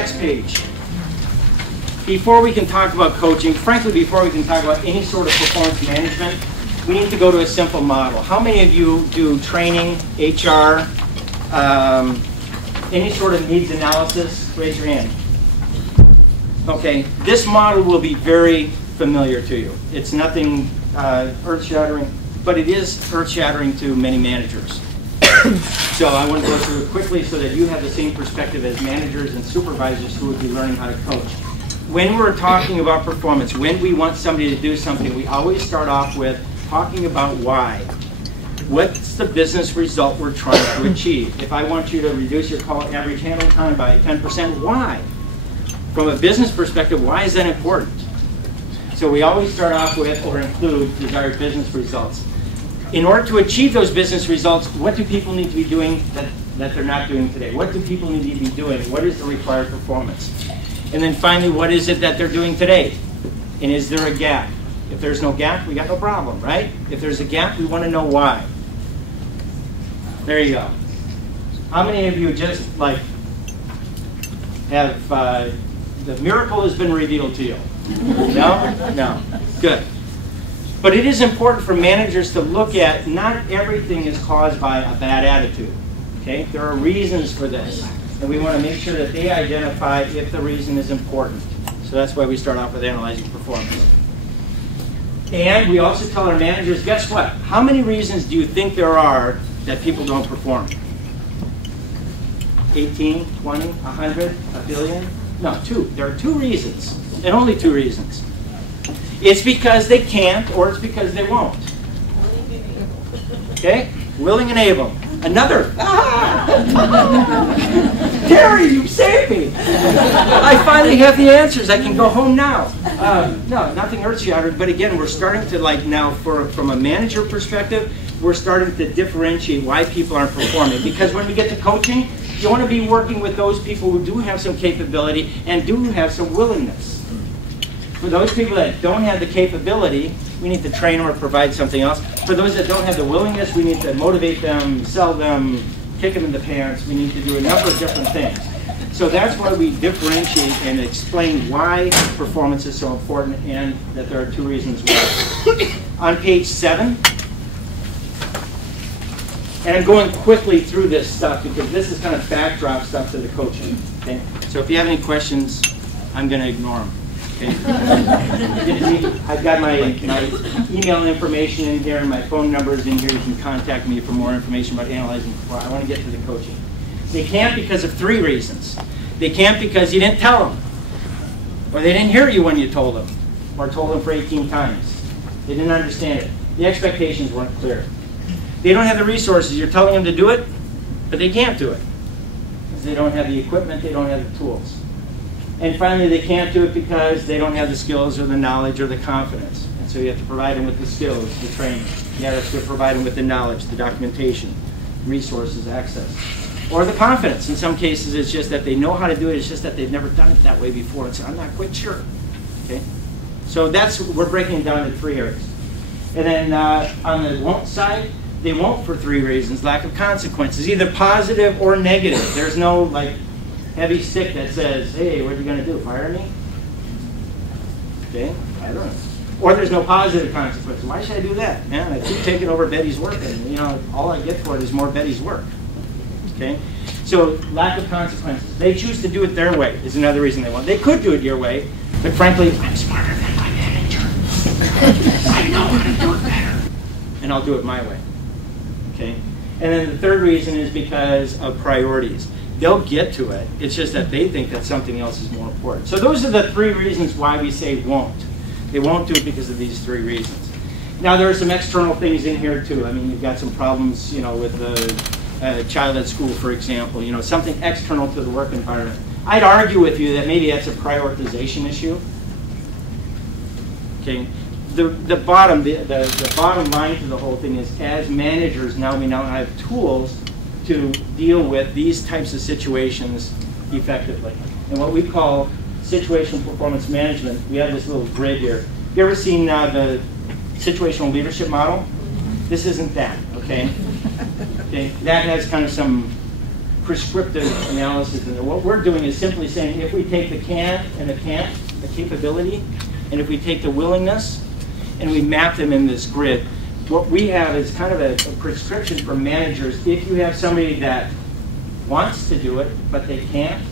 Next page. Before we can talk about coaching, frankly, before we can talk about any sort of performance management, we need to go to a simple model. How many of you do training, HR, any sort of needs analysis? Raise your hand. Okay, this model will be very familiar to you. It's nothing earth-shattering, but it is earth-shattering to many managers. So I want to go through it quickly so that you have the same perspective as managers and supervisors who would be learning how to coach. When we're talking about performance, when we want somebody to do something, we always start off with talking about why. What's the business result we're trying to achieve? If I want you to reduce your call average handle time by 10%, why? From a business perspective, why is that important? So we always start off with or include desired business results. In order to achieve those business results, what do people need to be doing that they're not doing today? What do people need to be doing? What is the required performance? And then finally, what is it that they're doing today? And is there a gap? If there's no gap, we got no problem, right? If there's a gap, we want to know why. There you go. How many of you just like have the miracle has been revealed to you? No? No. Good. But it is important for managers to look at not everything is caused by a bad attitude. Okay? There are reasons for this. And we want to make sure that they identify if the reason is important. So that's why we start off with analyzing performance. And we also tell our managers, guess what? How many reasons do you think there are that people don't perform? 18, 20, 100, a billion? No, 2. There are 2 reasons, and only 2 reasons. It's because they can't, or it's because they won't. Okay? Willing and able. Another. Terry, you saved me. I finally have the answers. I can go home now. No, nothing earth-shattering. But again, we're starting to now, from a manager perspective, we're starting to differentiate why people aren't performing. Because when we get to coaching, you want to be working with those people who do have some capability and do have some willingness. For those people that don't have the capability, we need to train them or provide something else. For those that don't have the willingness, we need to motivate them, sell them, kick them in the pants. We need to do a number of different things. So that's why we differentiate and explain why performance is so important and that there are 2 reasons why. On page 7, and I'm going quickly through this stuff because this is kind of backdrop stuff to the coaching. Okay? So if you have any questions, I'm going to ignore them. Okay. I've got my email information in here and my phone number is in here. You can contact me for more information about analyzing. I want to get to the coaching. They can't because of 3 reasons. They can't because you didn't tell them, or they didn't hear you when you told them, or told them for 18 times. They didn't understand it. The expectations weren't clear. They don't have the resources. You're telling them to do it, but they can't do it because they don't have the equipment. They don't have the tools. And finally, they can't do it because they don't have the skills or the knowledge or the confidence. And so you have to provide them with the skills, the training. You have to provide them with the knowledge, the documentation, resources, access. Or the confidence. In some cases, it's just that they know how to do it. It's just that they've never done it that way before. And so I'm not quite sure. Okay? So we're breaking it down into 3 areas. And then on the won't side, they won't for 3 reasons. Lack of consequences, either positive or negative. There's no heavy stick that says, hey, what are you going to do, fire me? Okay, I don't know. Or there's no positive consequences. Why should I do that? Man, I keep taking over Betty's work, and all I get for it is more Betty's work. Okay, so lack of consequences. They choose to do it their way is another reason they want. They could do it your way, but frankly, I'm smarter than my manager. I know how to do it better, and I'll do it my way. Okay, and then the 3rd reason is because of priorities. They'll get to it. It's just that they think that something else is more important. So those are the 3 reasons why we say won't. They won't do it because of these 3 reasons. Now there are some external things in here too. I mean, you've got some problems, with a child at school, for example. Something external to the work environment. I'd argue with you that maybe that's a prioritization issue. Okay. The bottom line to the whole thing is, as managers, we now have tools to deal with these types of situations effectively. And what we call situational performance management, we have this little grid here. Have you ever seen the situational leadership model? This isn't that, okay? Okay? That has kind of some prescriptive analysis in there. What we're doing is simply saying if we take the can and the can't, the capability, and if we take the willingness and we map them in this grid, what we have is kind of a prescription for managers. If you have somebody that wants to do it, but they can't,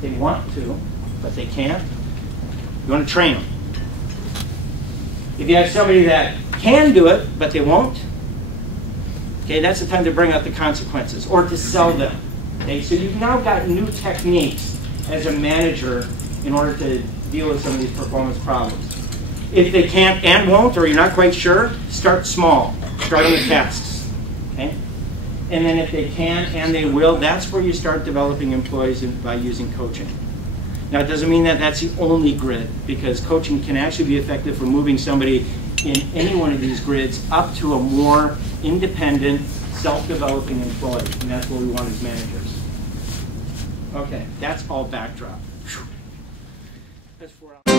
they want to, but they can't, you want to train them. If you have somebody that can do it, but they won't, okay, that's the time to bring out the consequences or to sell them. Okay, so you've now got new techniques as a manager in order to deal with some of these performance problems. If they can't and won't, or you're not quite sure, start small. Start on the tasks. Okay? And then if they can and they will, that's where you start developing employees by using coaching. Now, it doesn't mean that that's the only grid, because coaching can actually be effective for moving somebody in any one of these grids up to a more independent, self-developing employee. And that's what we want as managers. Okay, that's all backdrop. That's 4 hours.